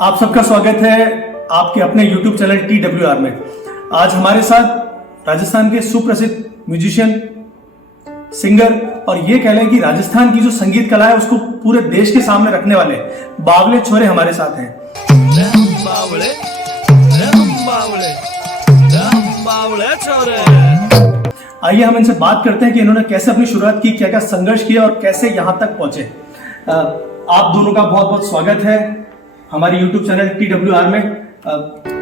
आप सबका स्वागत है आपके अपने YouTube चैनल TWR में। आज हमारे साथ राजस्थान के सुप्रसिद्ध म्यूजिशियन, सिंगर और ये कह लें कि राजस्थान की जो संगीत कला है उसको पूरे देश के सामने रखने वाले बावले छोरे हमारे साथ हैं। आइए हम इनसे बात करते हैं कि इन्होंने कैसे अपनी शुरुआत की, क्या क्या संघर्ष किया और कैसे यहाँ तक पहुंचे। आप दोनों का बहुत बहुत स्वागत है हमारे YouTube चैनल TWR में।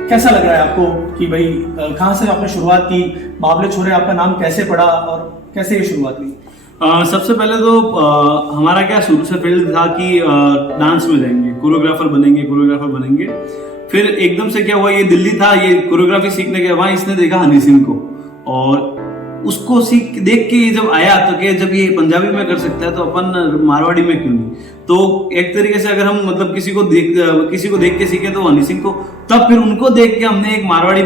कैसा लग रहा है आपको कि भाई कहाँ से आपने शुरुआत की, बावले छोरे आपका नाम कैसे पड़ा और कैसे ये शुरुआत हुई? सबसे पहले तो हमारा क्या शुरू से फील्ड था कि डांस में जाएंगे, कोरियोग्राफर बनेंगे। फिर एकदम से क्या हुआ, ये दिल्ली था, ये कोरियोग्राफी सीखने के वहां इसने देखा हनी सिंह को और उसको देख के जब आया तो कि जब ये पंजाबी में कर सकता है तो अपन मारवाड़ी में क्यों नहीं। तो एक तरीके से अगर हम मतलब किसी को देख के सीखे तो हनी सिंह को, तब फिर उनको देख के हमने एक मारवाड़ी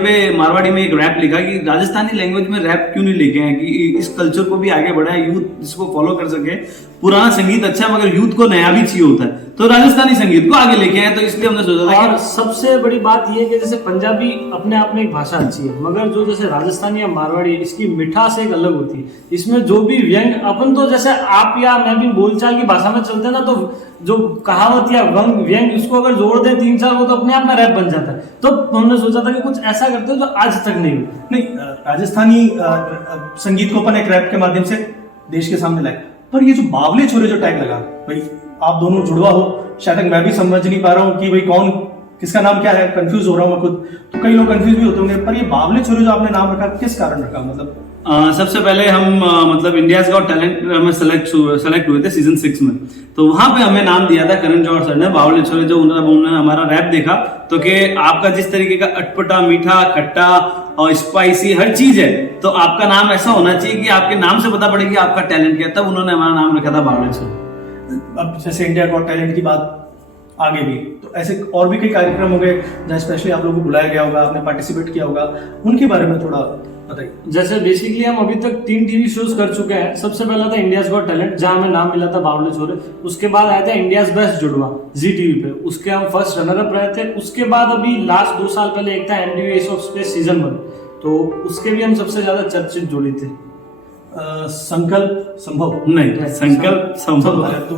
में एक रैप लिखा कि राजस्थानी लैंग्वेज में रैप क्यों नहीं लेके आए कि इस कल्चर को भी आगे बढ़ाए, यूथ इसको फॉलो कर सके। पुराना संगीत अच्छा है मगर यूथ को नया भी चाहिए होता है, तो राजस्थानी संगीत को आगे लेके आए। तो इसलिए हमने सोचा था। और सबसे बड़ी बात यह है कि जैसे पंजाबी अपने आप में एक भाषा अच्छी है, मगर जो जैसे राजस्थानी या मारवाड़ी, इसकी मिठास एक अलग होती है। इसमें जो भी व्यंग, अपन तो जैसे आप या मैं भी बोलचाल की भाषा में चलते हैं ना, तो जो कहावत या व्यंग उसको अगर जोड़ दें 3-4 वो तो अपने आप में रैप बन जाता है। तो हमने सोचा था कि कुछ ऐसा करते हैं जो आज तक नहीं राजस्थानी संगीत को अपन एक रैप के माध्यम से देश के सामने लाए। पर ये जो बावले छोरे जो टैग लगा, भाई आप दोनों जुड़वा हो, शायद मैं भी समझ नहीं पा रहा हूँ कि भाई कौन किसका नाम क्या है, कंफ्यूज हो रहा हूँ मैं खुद। तो कई लोग कंफ्यूज भी होते होंगे, पर ये बावले छोरे जो आपने नाम रखा किस कारण रखा? मतलब सबसे पहले हम मतलब इंडियाज गॉट टैलेंट में सेलेक्ट हुए थे सीजन 6 में, तो वहां पे हमें नाम दिया था करण जौहर सर ने, बावले छोरे। जो उन्होंने हमारा रैप देखा तो कि आपका जिस तरीके का अटपटा, मीठा, खट्टा और स्पाइसी हर चीज है, तो आपका नाम ऐसा होना चाहिए कि आपके नाम से पता पड़ेगी आपका टैलेंट क्या। तब उन्होंने हमारा नाम रखा था बावले छोरे। अब जैसे इंडिया गॉट टैलेंट की बात आगे भी, तो ऐसे और भी कई कार्यक्रम हो गए जहाँ स्पेशली आप लोगों को बुलाया गया होगा, आपने पार्टिसिपेट किया होगा, उनके बारे में थोड़ा बताइए। जैसे बेसिकली हम अभी तक 3 टीवी शोज कर चुके हैं। सबसे पहला था इंडियाज गॉट टैलेंट, जहां हमें नाम मिला था बावले छोरे। उसके बाद आया था इंडियाज बेस्ट जुड़वा जी टीवी पे, उसके हम फर्स्ट रनर अप रहे थे। उसके बाद अभी लास्ट 2 साल पहले एक था MTV S of space season 1, तो उसके भी हम सबसे ज्यादा चर्चित जोड़ी थे। संकल्प संभव नहीं, संकल्प संभव। तो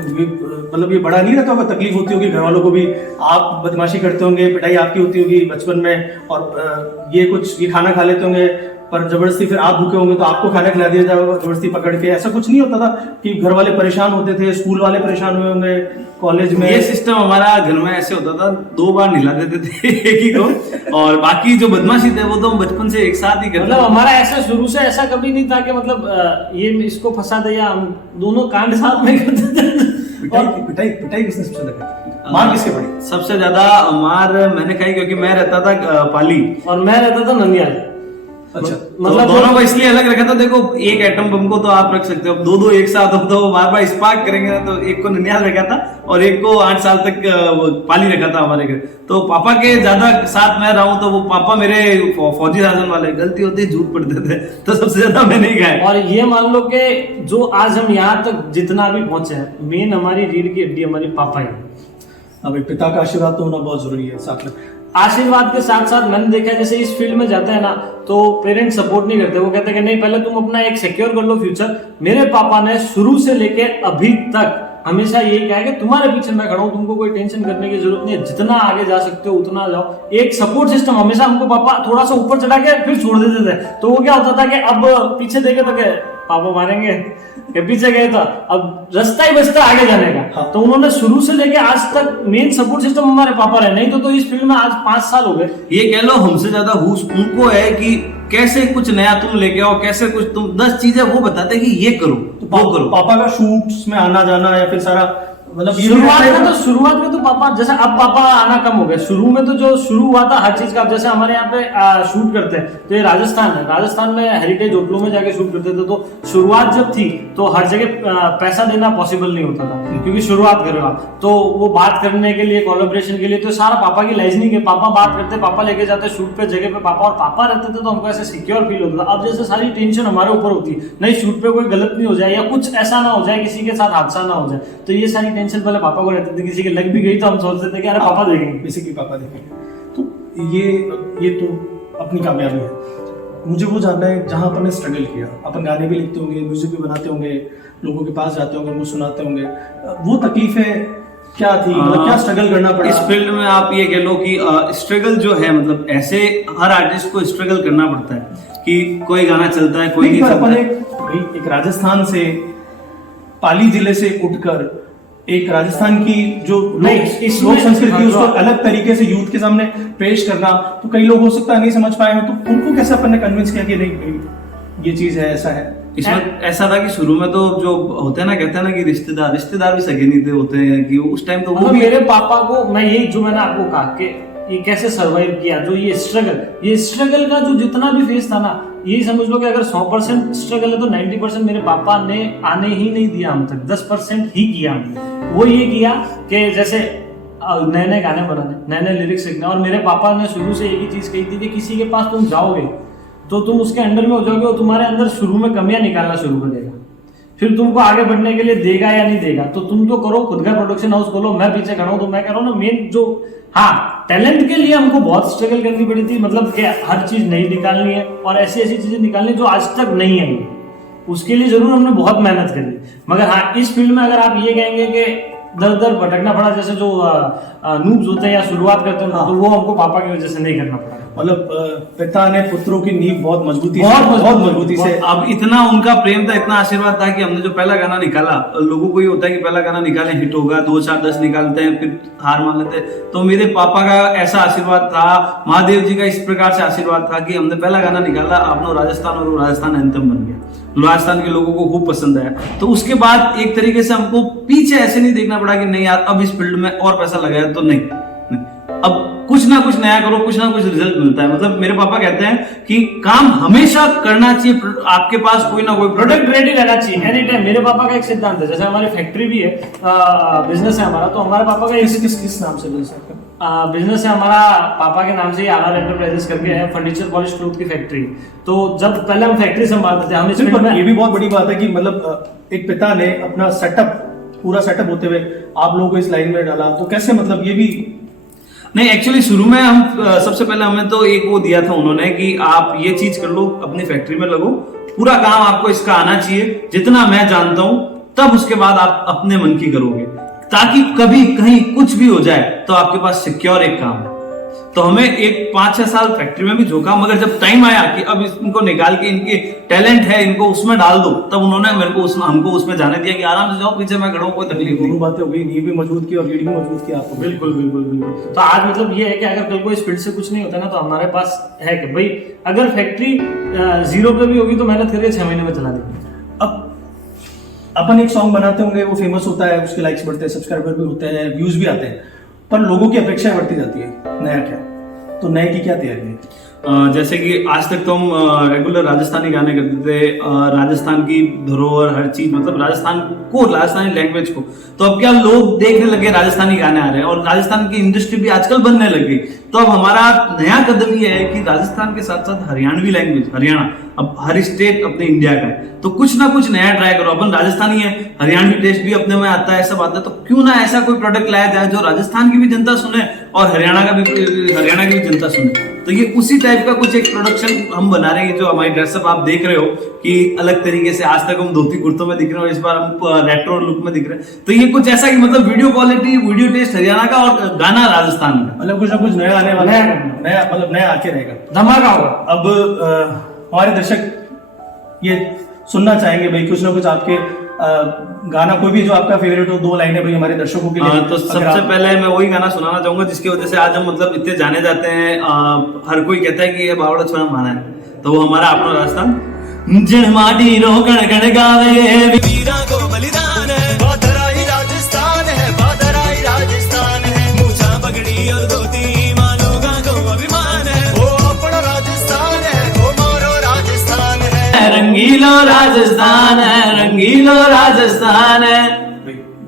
मतलब ये बड़ा नहीं रहता होगा, तकलीफ होती होगी घर वालों को भी, आप बदमाशी करते होंगे, पिटाई आपकी होती होगी बचपन में, और ये खाना खा लेते होंगे पर जबरदस्ती फिर आप भूखे होंगे तो आपको खाना खिला दिया जाएगा जबरदस्ती पकड़ के। ऐसा कुछ नहीं होता था कि घर वाले परेशान होते थे, स्कूल वाले परेशान हुए होंगे, कॉलेज में? ये सिस्टम हमारा घर में ऐसे होता था, 2 बार नहला देते थे एक ही को, और बाकी जो बदमाशी थे वो तो हम बचपन से एक साथ ही करते। मतलब हमारा ऐसा शुरू से ऐसा कभी नहीं था कि मतलब ये इसको फंसा दे, या हम दोनों कांड साथ में करते थे। पिटाई किसने सबसे ज्यादा, मार किसके पड़ी? सबसे ज्यादा मार मैंने खाई क्योंकि मैं रहता था पाली और मैं रहता था नंदियाल। अच्छा, मतलब दोनों को इसलिए अलग रखा था। देखो, एक एटम बम को तो आप रख सकते हो, 2 एक साथ हो तो बार बार स्पार्क करेंगे ना, तो एक को ननियाल रखा था और एक को 8 साल तक पाली रखा था हमारे घर। तो पापा के ज्यादा साथ मैं रहा हूं, तो वो पापा मेरे फौजी राजन वाले, गलती होती झूठ पड़ते थे, तो सबसे ज्यादा मैंने ही खाया। और ये मान लो कि जो आज हम यहाँ तक जितना भी पहुंचे हैं, मेन हमारी रीढ़ की हड्डी हमारी पापा ही। अब पिता का आशीर्वाद तो होना बहुत जरूरी है साथ में। आशीर्वाद के साथ साथ मैंने देखा है, जैसे इस फील्ड में जाते हैं ना, तो पेरेंट्स सपोर्ट नहीं करते। वो कहते हैं कि नहीं, पहले तुम अपना एक सिक्योर कर लो फ्यूचर। मेरे पापा ने शुरू से लेके अभी तक हमेशा यही कहा है कि तुम्हारे पीछे मैं खड़ा हूं, तुमको कोई टेंशन करने की जरूरत नहीं है, जितना आगे जा सकते हो उतना जाओ। एक सपोर्ट सिस्टम हमेशा हमको पापा थोड़ा सा ऊपर चढ़ा के फिर छोड़ देते थे। तो वो क्या होता था कि अब पीछे देखे तो क्या पापा मारेंगे, के पीछे गए तो अब रास्ता ही बचता आगे जाने का। हाँ। तो उन्होंने शुरू से लेके आज तक मेन सपोर्ट सिस्टम हमारे पापा रहे, नहीं तो इस फील्ड में आज 5 साल हो गए। ये कह लो हमसे ज्यादा हुस उनको है कि कैसे कुछ नया तुम लेके आओ, कैसे कुछ तुम 10 चीजें वो बताते कि ये करो तो वो करो। पापा का शूट्स में आना जाना या फिर सारा मतलब शुरुआत में तो पापा, जैसे अब पापा आना कम हो गया। शुरू में तो जो शुरू हुआ था हर चीज का, जैसे हमारे यहाँ पे शूट करते हैं तो ये राजस्थान है, राजस्थान में हेरिटेज होटलों में जाके शूट करते थे। तो शुरुआत जब थी तो हर जगह पैसा देना पॉसिबल नहीं होता था, क्योंकि शुरुआत कर रहे हो आप। तो वो बात करने के लिए, कोलैबोरेशन के लिए, तो सारा पापा की लाइजनिंग है। पापा बात करते, पापा लेके जाते शूट पे जगह पे पापा, और पापा रहते थे तो हमको ऐसे सिक्योर फील होता था। अब जैसे सारी टेंशन हमारे ऊपर होती है, नहीं शूट पे कोई गलत नहीं हो जाए या कुछ ऐसा ना हो जाए, किसी के साथ हादसा ना हो जाए, तो ये सारी टेंशन पहले पापा को रहती थी, किसी के लग भी गई तो हम सोचते थे कि अरे पापा देखेंगे। बेसिकली पापा देखेंगे। तो ये तो अपनी कामयाबी है। मुझे वो जानना है जहाँ अपन ने स्ट्रगल किया, अपन गाने भी लिखते होंगे, म्यूजिक भी बनाते होंगे, लोगों के पास जाते होंगे, उनको सुनाते होंगे, वो तकलीफें क्या थी, मतलब क्या स्ट्रगल करना पड़ा इस फील्ड में? आप ये कह लो कि स्ट्रगल जो है, मतलब ऐसे हर आर्टिस्ट को स्ट्रगल करना पड़ता है कि कोई गाना चलता है, कोई नहीं चलता है। एक राजस्थान से, पाली जिले से उठकर एक राजस्थान की जो लोक संस्कृति उसको अलग तरीके से यूथ के सामने पेश करना, तो कई लोग हो सकता है नहीं समझ पाए हो, तो उनको कैसे अपन ने कन्विंस किया कि नहीं ये चीज है, ऐसा है? इसमें ऐसा था कि शुरू में तो जो होते हैं ना, कहते हैं ना कि रिश्तेदार भी सगे नहीं थे, होते हैं कि उस टाइम तो वो भी मेरे पापा को मैं यही जो मैंने आपको कहा कि ये कैसे सरवाइव किया, जो ये स्ट्रगल का जो जितना भी फेस था ना, यही समझ लो कि अगर 100% स्ट्रगल है तो 90% मेरे पापा ने आने ही नहीं दिया हम तक, 10% ही किया हमने। वो ये किया कि जैसे नए नए गाने बनाने, नए नए लिरिक्स लिखने, और मेरे पापा ने शुरू से एक ही चीज कही थी कि किसी के पास तुम जाओगे तो तुम उसके अंडर में हो जाओगे और तुम्हारे अंदर शुरू में कमियां निकालना शुरू कर देगा, फिर तुमको आगे बढ़ने के लिए देगा या नहीं देगा, तो तुम तो करो, खुद का प्रोडक्शन हाउस खोलो, मैं पीछे खड़ा हूं। तो मैं कह रहा हूं ना, मेन जो टैलेंट के लिए हमको बहुत स्ट्रगल करनी पड़ी थी, मतलब कि हर चीज नहीं निकालनी है और ऐसी ऐसी चीजें निकालनी जो आज तक नहीं आई, उसके लिए जरूर हमने बहुत मेहनत करी। मगर इस फील्ड में अगर आप ये कहेंगे कि दर दर भटकना पड़ा, जैसे जो नूब्स होते हैं या शुरुआत करते हैं, तो वो हमको पापा की वजह से नहीं करना पड़ा। मतलब पिता ने पुत्रों की नींव बहुत मजबूती से। अब इतना उनका प्रेम था, इतना आशीर्वाद था कि हमने जो पहला गाना निकाला, लोगों को ये होता है कि पहला गाना निकाले हिट होगा, 2 4 10 निकालते हैं, फिर हार मान लेते हैं। तो मेरे पापा का ऐसा आशीर्वाद था, महादेव जी का इस प्रकार से आशीर्वाद था कि हमने पहला गाना निकाला, आपने राजस्थान, और वो राजस्थान एंथम बन गया, राजस्थान के लोगों को खूब पसंद आया। तो उसके बाद एक तरीके से हमको पीछे ऐसे नहीं देखना पड़ा कि नहीं यार अब इस फील्ड में और पैसा लगाया तो नहीं, अब कुछ ना कुछ नया करो, कुछ ना कुछ रिजल्ट मिलता है। मतलब मेरे पापा कहते हैं कि काम हमेशा करना चाहिए, आपके पास कोई ना कोई प्रोडक्ट रेडी रहना चाहिए एनी टाइम। मेरे पापा का एक सिद्धांत है, जैसे हमारी फैक्ट्री भी है, बिजनेस है हमारा, तो हमारे पापा का किस नाम से बिजनेस है हमारा, पापा के नाम से आर एंटरप्राइजेस करके है, फर्नीचर पॉलिश क्लोथ की फैक्ट्री। तो जब पहले हम फैक्ट्री संभालते थे, हम इस फील्ड में, ये भी बहुत बड़ी बात है कि मतलब एक पिता ने अपना पूरा सेटअप होते हुए आप लोगों को इस लाइन में डाला, तो कैसे, मतलब ये भी नहीं, एक्चुअली शुरू में हम सबसे पहले हमें तो एक वो दिया था उन्होंने कि आप ये चीज कर लो, अपनी फैक्ट्री में लगो, पूरा काम आपको इसका आना चाहिए, जितना मैं जानता हूं, तब उसके बाद आप अपने मन की करोगे, ताकि कभी कहीं कुछ भी हो जाए तो आपके पास सिक्योर एक काम है। तो हमें एक 5-6 साल फैक्ट्री में भी झोंका, मगर जब टाइम आया कि अब इनको निकाल के, इनके टैलेंट है, इनको उसमें डाल दो, तब उन्होंने मेरे को हमको उसमें जाने दिया कि आराम से जाओ, पीछे मैं खड़ा हूं, कोई तकलीफ नहीं। बातें हो गई, नींव भी मजबूत की और रीड भी मजबूत किया आपको। बिल्कुल बिल्कुल बिल्कुल। तो आज मतलब ये है कि अगर कल को इस फील्ड से कुछ नहीं होता ना, तो हमारे पास है कि भाई अगर फैक्ट्री 0 पे भी होगी तो मेहनत करके 6 महीने में चला देंगे। अब अपन एक सॉन्ग बनाते होंगे, वो फेमस होता है, उसके लाइक्स बढ़ते हैं, सब्सक्राइबर भी होते हैं, व्यूज भी आते हैं, पर लोगों की अपेक्षा बढ़ती जाती है, नया क्या, तो नए की क्या तैयारी है? जैसे कि आज तक तो हम रेगुलर राजस्थानी गाने करते थे, राजस्थान की धरोहर, हर चीज, मतलब राजस्थान को, राजस्थानी लैंग्वेज को। तो अब क्या लोग देखने लगे राजस्थानी गाने आ रहे हैं और राजस्थान की इंडस्ट्री भी आजकल बनने लग गई। तो अब हमारा नया कदम ये है कि राजस्थान के साथ साथ हरियाणवी लैंग्वेज, हरियाणा, अब हर स्टेट अपने इंडिया का है, तो कुछ ना कुछ नया ट्राई करो। अपन राजस्थानी है, हरियाणवी टेस्ट भी अपने में आता है, सब आता है, तो क्यों ना ऐसा कोई प्रोडक्ट लाया जाए जो राजस्थान की भी जनता सुने और हरियाणा की भी जनता सुने। तो ये उसी टाइप का कुछ एक प्रोडक्शन हम बना रहे हैं। जो हमारी ड्रेसअप आप देख रहे हो कि अलग तरीके से, आज तक हम धोती कुर्तों में दिख रहे हैं और इस बार हम रेट्रो लुक में दिख रहे हैं। तो ये कुछ ऐसा कि मतलब video quality, video test Haryana का और गाना राजस्थान का, मतलब कुछ ना कुछ नया आने वाला है, नया मतलब नया आके रहेगा, धमाका होगा। अब हमारे दर्शक ये सुनना चाहेंगे भाई, कुछ ना कुछ आपके गाना कोई भी जो आपका फेवरेट हो, 2 लाइनें भाई हमारे दर्शकों के लिए। तो सबसे पहले मैं वही गाना सुनाना चाहूंगा जिसकी वजह से आज हम मतलब इतने जाने जाते हैं, हर कोई कहता है कि ये बावड़ा छोरा माना है, तो वो हमारा अपना राजस्थान। जड़माटी रो गण गण गावे, वीरा को बलिदान है, बादराई राजस्थान है, बादराई राजस्थान है, मूछा पगड़ी और धोती मानोगा को अभिमान है, वो अपना राजस्थान है, वो मोरो राजस्थान है, रंगीलो राजस्थान है, रंगीलो राजस्थान है।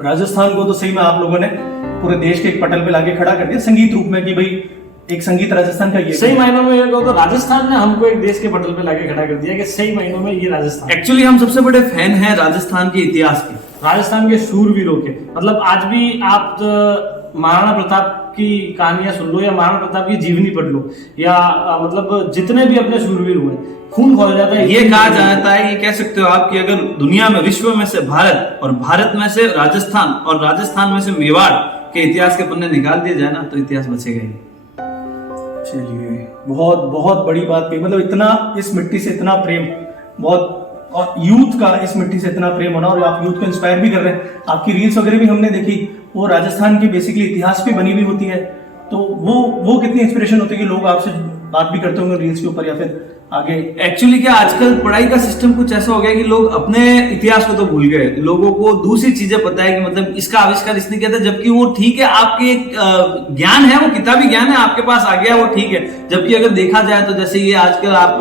राजस्थान को तो सही में आप लोगों ने पूरे देश के एक पटल पे लाके खड़ा कर दिया संगीत रूप में, कि भाई एक संगीत राजस्थान का ये सही मायनों में ये कहो तो राजस्थान ने हमको एक देश के पटल पे लाके खड़ा कर दिया कि सही मायनों में ये राजस्थान। एक्चुअली हम सबसे बड़े फैन हैं राजस्थान के इतिहास के। राजस्थान के शूरवीरों के, मतलब आज भी आप महाराणा प्रताप की कहानियां सुन लो या महाराणा प्रताप की जीवनी पढ़ लो या मतलब जितने भी अपने शूरवीर हुए, खून खौल जाता है। ये कहा जाता है, ये कह सकते हो आप कि अगर दुनिया में, विश्व में से भारत और भारत में से राजस्थान और राजस्थान में से मेवाड़ के इतिहास के पन्ने निकाल दिए जाए ना तो इतिहास बचेगा ही। चलिए, बहुत बहुत बड़ी बात कही, मतलब इतना इस मिट्टी से इतना प्रेम, बहुत, और यूथ का इस मिट्टी से इतना प्रेम होना, और आप यूथ को इंस्पायर भी कर रहे हैं। आपकी रील्स वगैरह भी हमने देखी, वो राजस्थान की बेसिकली इतिहास पे बनी हुई होती है, तो वो कितनी इंस्पिरेशन होती है कि लोग आपसे बात भी करते होंगे रील्स के ऊपर या फिर आगे। एक्चुअली क्या आजकल पढ़ाई का सिस्टम कुछ ऐसा हो गया कि लोग अपने इतिहास को तो भूल गए, लोगों को दूसरी चीजें पता है कि मतलब इसका आविष्कार इसने किया था, जबकि वो ठीक है, आपके ज्ञान है, वो किताबी ज्ञान है, आपके पास आ गया, वो ठीक है। जबकि अगर देखा जाए तो जैसे ये आजकल आप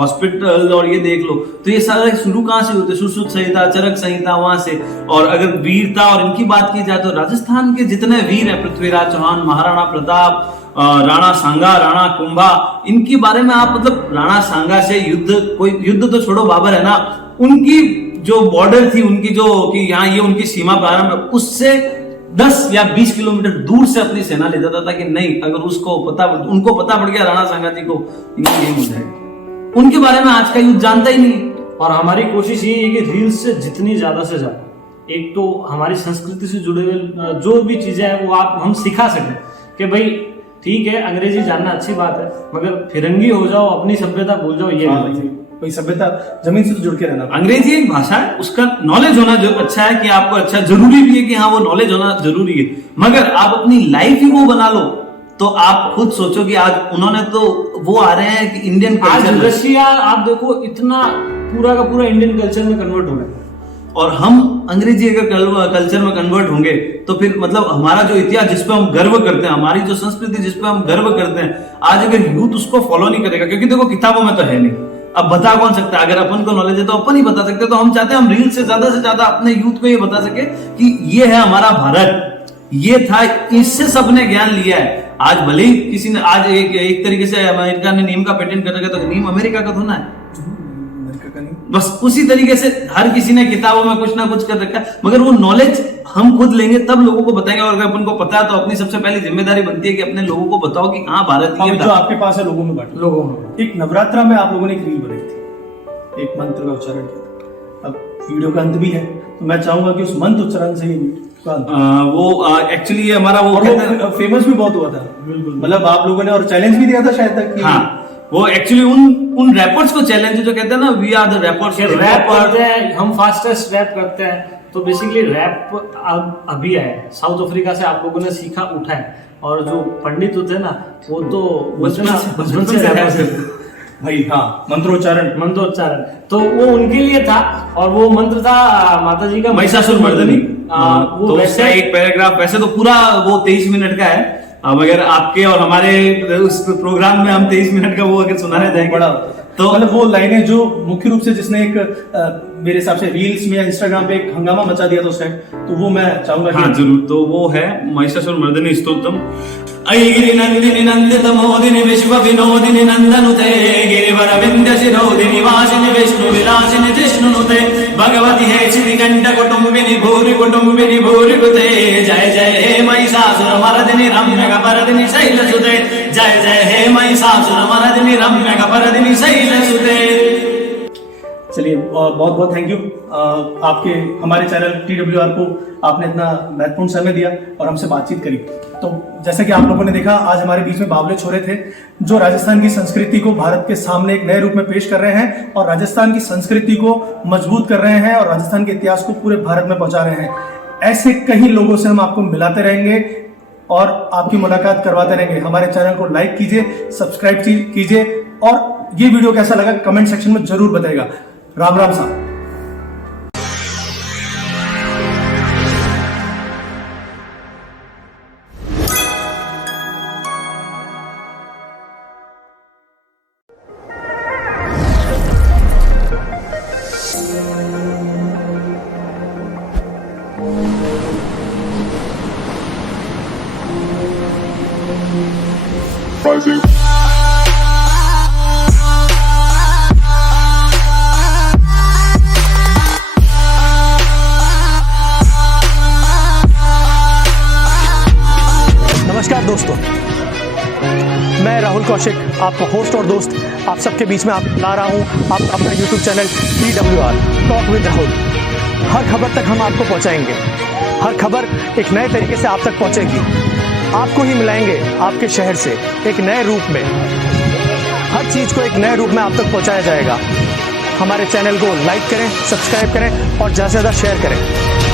हॉस्पिटल और ये देख लो तो ये सारा शुरू कहां से होते, सुश्रुत संहिता, चरक संहिता, वहां से। और अगर वीरता और इनकी बात की जाए तो राजस्थान के जितने वीर है, पृथ्वीराज चौहान, महाराणा प्रताप, राणा सांगा, राणा कुंभा, इनके बारे में आप मतलब राणा सांगा से युद्ध तो छोड़ो, बाबर है ना, उनकी जो बॉर्डर थी, उनकी जो कि यहाँ ये उनकी सीमा प्रारंभ, उससे 10 या 20 किलोमीटर दूर से अपनी सेना ले जाता था कि नहीं, अगर उनको पता पड़ गया राणा सांगा जी को, इनकी गेम हो जाएगी। उनके बारे में आज का युद्ध जानता ही नहीं। और हमारी कोशिश ये है कि रील्स से जितनी ज्यादा से ज्यादा, एक तो हमारी संस्कृति से जुड़े हुए जो भी चीजें हैं वो हम सिखा सकें कि भाई ठीक है, अंग्रेजी जानना अच्छी बात है, मगर फिरंगी हो जाओ, अपनी सभ्यता भूल जाओ, ये कोई सभ्यता जमीन से तो जुड़ के रहना। अंग्रेजी एक भाषा है, उसका नॉलेज होना जो अच्छा है कि आपको अच्छा, जरूरी भी है कि हाँ वो नॉलेज होना जरूरी है, मगर आप अपनी लाइफ ही वो बना लो तो आप खुद सोचो कि आज उन्होंने तो वो आ रहे हैं कि इंडियन कल्चर, रशिया आप देखो इतना पूरा का पूरा इंडियन कल्चर में कन्वर्ट हो रहा है, और हम अंग्रेजी अगर कल्चर में कन्वर्ट होंगे तो फिर मतलब हमारा जो इतिहास जिस पे हम गर्व करते हैं, हमारी जो संस्कृति जिस पे हम गर्व करते हैं, आज अगर यूथ उसको फॉलो नहीं करेगा, क्योंकि देखो किताबों में तो है नहीं, अब बता कौन सकता है, अगर अपन को नॉलेज है तो अपन ही बता सकते हैं। तो हम चाहते हैं हम रील से ज्यादा अपने यूथ को ये बता सके कि ये है हमारा भारत, ये था, इससे सबने ज्ञान लिया है। आज भले ही किसी ने आज एक तरीके से अमेरिका ने नीम का पेटेंट कर रखा, तो नीम अमेरिका का थोड़ा है, बस उसी तरीके से हर किसी ने किताबों में कुछ ना कुछ कर रखा है, मगर वो नॉलेज हम खुद लेंगे तब लोगों को बताएंगे। और अगर अपन को पता है तो अपनी सबसे पहली जिम्मेदारी बनती है कि अपने लोगों को बताओ कि हाँ भारत ये जो आपके पास है लोगों में बांटो। लोगों में एक नवरात्रा में आप लोगों ने एक रील बनाई थी, एक मंत्र का उच्चारण किया था, अब वीडियो का अंत भी है, तो मैं चाहूंगा कि उस मंत्र उच्चारण से ही वो एक्चुअली ये हमारा वो फेमस भी बहुत हुआ था, मतलब आप लोगों ने और चैलेंज भी दिया था शायद तक कि हाँ, वो एक्चुअली उन रैपर्स को चैलेंज जो कहते हैं ना, we are the rappers, rap करते हैं हम, फास्टेस्ट रैप करते हैं। तो बेसिकली रैप अब अभी आया है, साउथ अफ्रीका से आप लोगों ने सीखा उठा है, और जो पंडित होते हैं ना वो तो बचपन से रैप करते भाई। हाँ, मंत्रोच्चारण तो वो उनके लिए था, और वो मंत्र था माता जी का महिषासुर मर्दनी। तो उसका एक पैराग्राफ, वैसे तो पूरा वो 23 मिनट का है, अब अगर आपके और हमारे उस प्रोग्राम में हम 23 मिनट का वो अगर सुनाने जाएंगे बड़ा तो मतलब वो लाइनें जो मुख्य रूप से जिसने एक मेरे हिसाब से रील्स में या इंस्टाग्राम पे एक हंगामा मचा दिया था उस टाइम, तो वो मैं चाहूंगा। हाँ जरूर, तो वो है महिषासुर मर्दनी स्तोत्रम। ऐगिरि नंदिनि नंदित मोदिनि विश्व विनोदिनि नंदनुते गिरिवर विंध्य शिरोदिनि वासिनि विष्णु विलासिनि जिष्णुनुते भगवति हे श्रीकंठ कुटुंबिनि भूरि कुते जय जय हे महिषासुर मर्दिनि रम्य कपर्दिनि शैलसुते जय जय हे महिषासुर मर्दिनि रम्य कपर्दिनि शैलसुते। चलिए, बहुत बहुत थैंक यू आपके हमारे चैनल TWR को आपने इतना महत्वपूर्ण समय दिया और हमसे बातचीत करी। तो जैसा कि आप लोगों ने देखा, आज हमारे बीच में बावले छोरे थे जो राजस्थान की संस्कृति को भारत के सामने एक नए रूप में पेश कर रहे हैं और राजस्थान की संस्कृति को मजबूत कर रहे हैं और राजस्थान के इतिहास को पूरे भारत में पहुंचा रहे हैं। ऐसे कई लोगों से हम आपको मिलाते रहेंगे और आपकी मुलाकात करवाते रहेंगे। हमारे चैनल को लाइक कीजिए, सब्सक्राइब कीजिए और ये वीडियो कैसा लगा कमेंट सेक्शन में जरूर बताइएगा। राम राम साहब। Rising. कौशिक, आपका होस्ट और दोस्त, आप सबके बीच में आप ला रहा हूँ आप अपना YouTube channel TWR talk with Rahul. हर खबर तक हम आपको पहुँचाएंगे, हर खबर एक नए तरीके से आप तक पहुँचेगी। आपको ही मिलाएंगे आपके शहर से एक नए रूप में, हर चीज़ को एक नए रूप में आप तक पहुँचाया जाएगा। हमारे चैनल को लाइक करें, सब्सक्राइब करें और ज़्यादा से ज़्यादा शेयर करें।